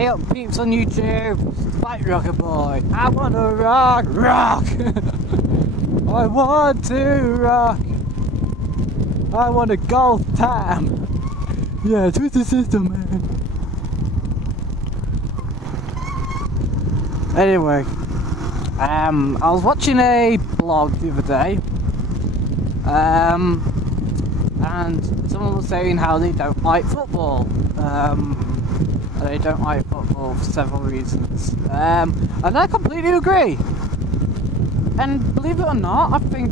Hey up peeps on YouTube, Spike Rocker Boy. I wanna rock. I want to rock. I want a golf time. Yeah, twist the system, man. Anyway, I was watching a blog the other day, and someone was saying how they don't like football. They don't like football for several reasons, and I completely agree. And believe it or not, I think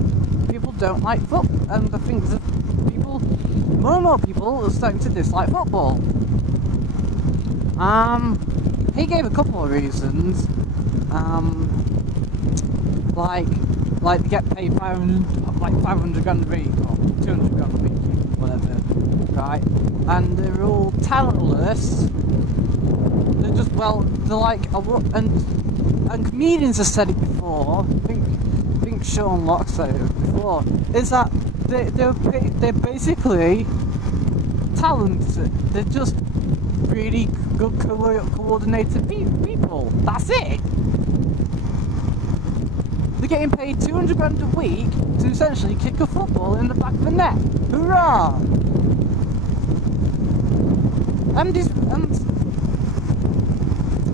people don't like football, and I think that more and more people are starting to dislike football. He gave a couple of reasons, like they get paid 500 grand a week or 200 grand a week, whatever, right? And they're all talentless. They're just, well, they're like, and comedians have said it before. I think Sean Locke said it before. Is that they're basically talented. They're just really good coordinated people. That's it. They're getting paid 200 grand a week to essentially kick a football in the back of the net. Hurrah!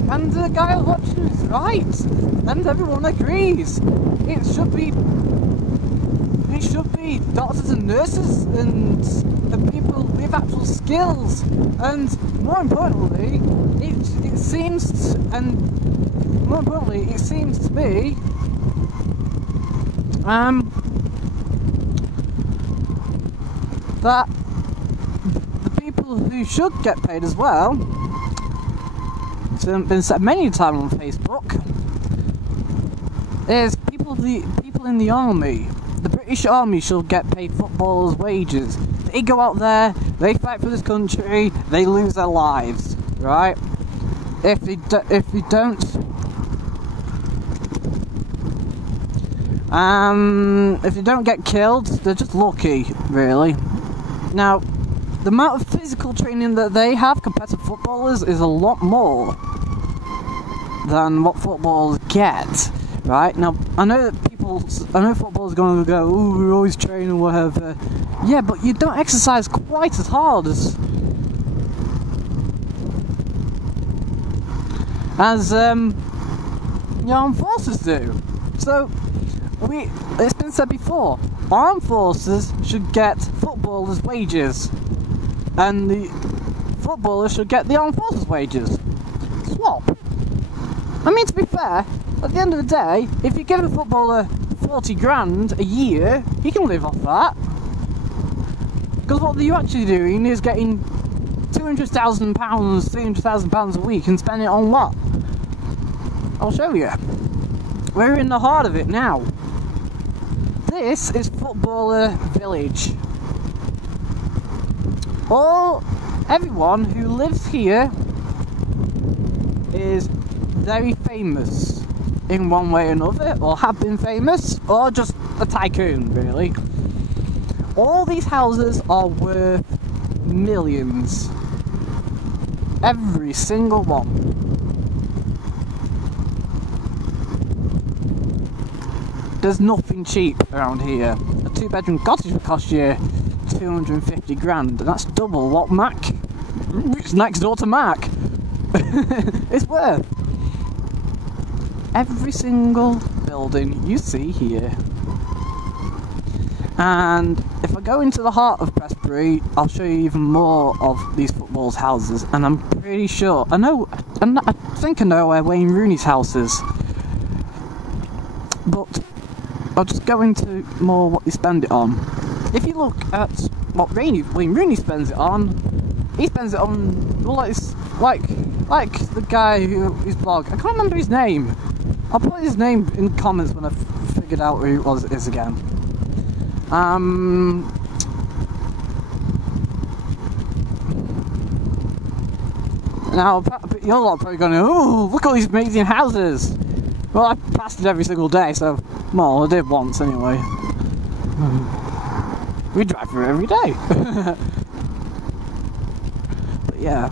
And the guy watching is right, and everyone agrees. It should be doctors and nurses and people with actual skills. And more importantly, it seems to me that the people who should get paid as well, it's been said many times on Facebook, is people in the army. The British Army should get paid footballers' wages. They go out there, they fight for this country, they lose their lives, right? If they don't get killed, they're just lucky, really. Now, the amount of physical training that they have compared to footballers is a lot more than what footballers get, right? Now, I know footballers are going to go, oh, we're always training, whatever. Yeah, but you don't exercise quite as hard as the armed forces do. So, it's been said before, armed forces should get footballers' wages, and the footballers should get the armed forces' wages. Swap. I mean, to be fair, at the end of the day, if you give a footballer 40 grand a year, he can live off that. Because what you're actually doing is getting £200,000, £300,000 a week and spending it on what? I'll show you. We're in the heart of it now. This is Footballer Village. Everyone who lives here is very famous in one way or another, or have been famous, or just a tycoon, really. All these houses are worth millions. Every single one. There's nothing cheap around here. A 2-bedroom cottage will cost you 250 grand, and that's double what it's next door to Mac. It's worth. Every single building you see here. And if I go into the heart of Prestbury, I'll show you even more of these footballers' houses. And I'm pretty sure, I think I know where Wayne Rooney's house is. But I'll just go into more what they spend it on. If you look at what Wayne Rooney spends it on, he spends it on, well, like the guy whose blog, I can't remember his name. I'll put his name in the comments when I've figured out who it is again. Now, you're all probably going, oh, look at all these amazing houses. Well, I passed it every single day, so, well, I did once anyway. We drive through it every day. But yeah.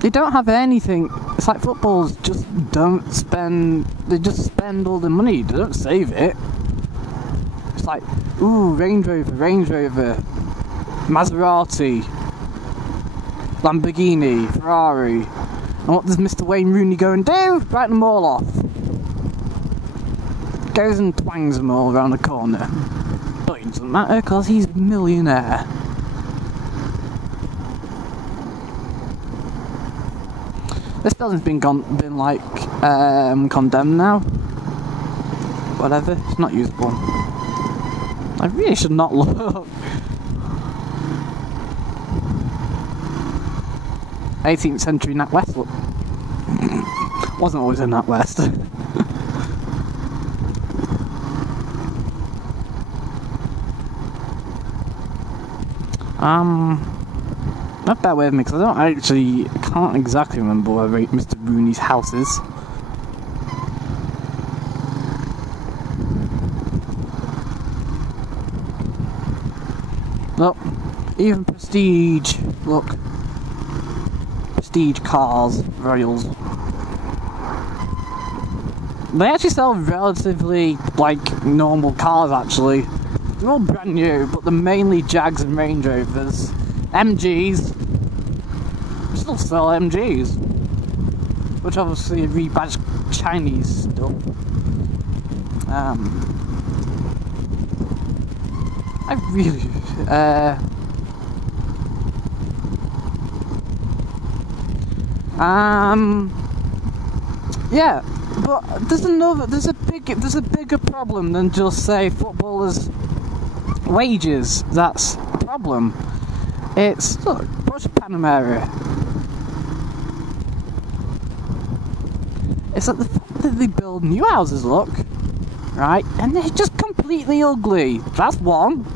They don't have anything. It's like footballers just don't spend. They just spend all the money. They don't save it. It's like, ooh, Range Rover, Maserati, Lamborghini, Ferrari. And what does Mr. Wayne Rooney go and do? Write them all off. Goes and twangs them all around the corner. But it doesn't matter because he's a millionaire. This building's been like condemned now. Whatever, it's not usable. I really should not look. 18th century NatWest look. Wasn't always in NatWest. Bear with me because I can't exactly remember where Mr. Rooney's house is. Look, even prestige. Look, prestige cars, Royals. They actually sell relatively like normal cars. Actually, they're all brand new, but they're mainly Jags and Range Rovers. MGs. We still sell MGs, which obviously are rebadged Chinese stuff. I really, yeah, but there's a bigger problem than just say footballers' wages. That's a problem. It's, look, Porsche Panamera. It's like the fact that they build new houses, look, right, and they're just completely ugly. That's one.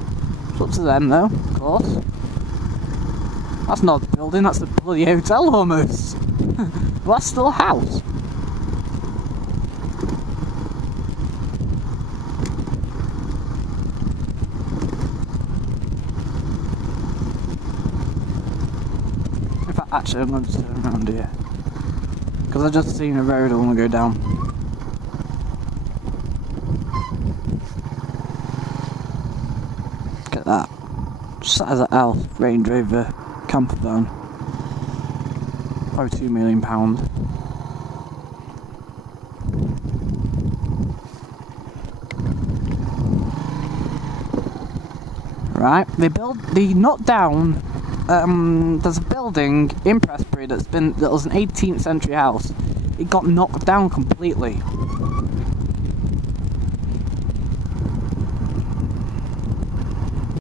It's up to them, though, of course. That's not a building, that's a bloody hotel almost. But that's still a house. Actually, I'm going to turn around here because I've just seen a road I want to go down. Look at that. Just as an L Range Rover camper van. Oh, £2 million. Right, they knocked down. There's a building in Prestbury that was an 18th century house. It got knocked down completely.